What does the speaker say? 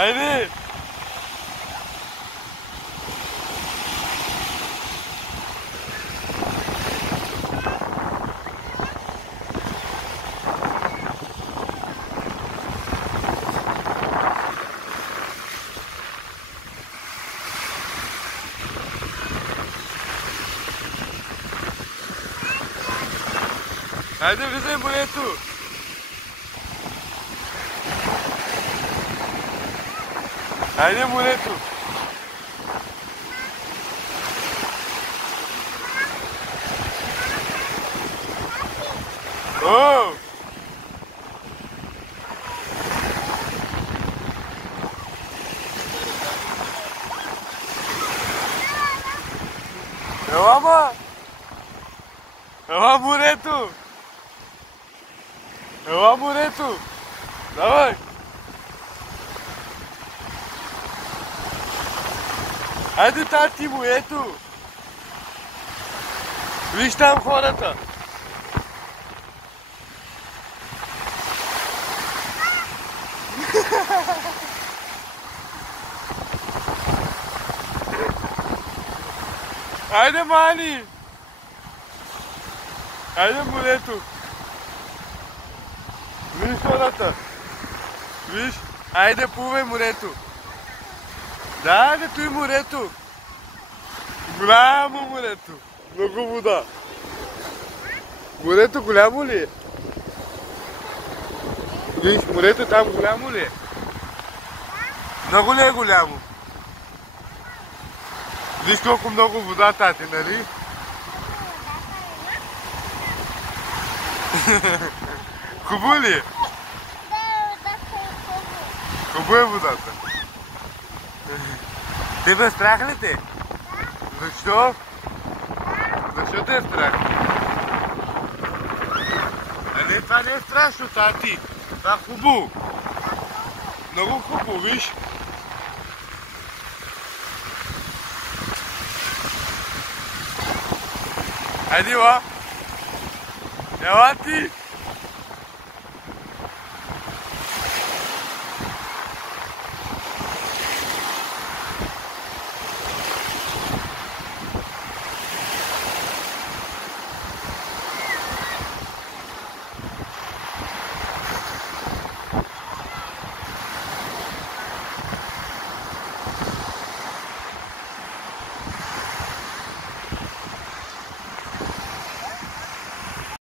Хайде! Хайде, влизай в морето! Хайде в морето! О! Ела, ма! Ела в морето! Ела в морето! Давай! Хайде, тати му, ето! Виж там хората! Хайде, Мани! Хайде в морето! Виж хората! Виж! Айде, плувай морето! Да, ето и морето! Голямо морето! Много вода! Морето голямо ли е? Виж, морето там голямо ли е? Много ли е голямо? Виж колко много вода, тати, нали? Хубаво ли е? Хубаво е водата. Тебе страх ли те? Защо? Защо те е страх? А не, това не е страшно, тати. Това е хубаво. Много хубаво, виж. Айде, ела. Ела ти.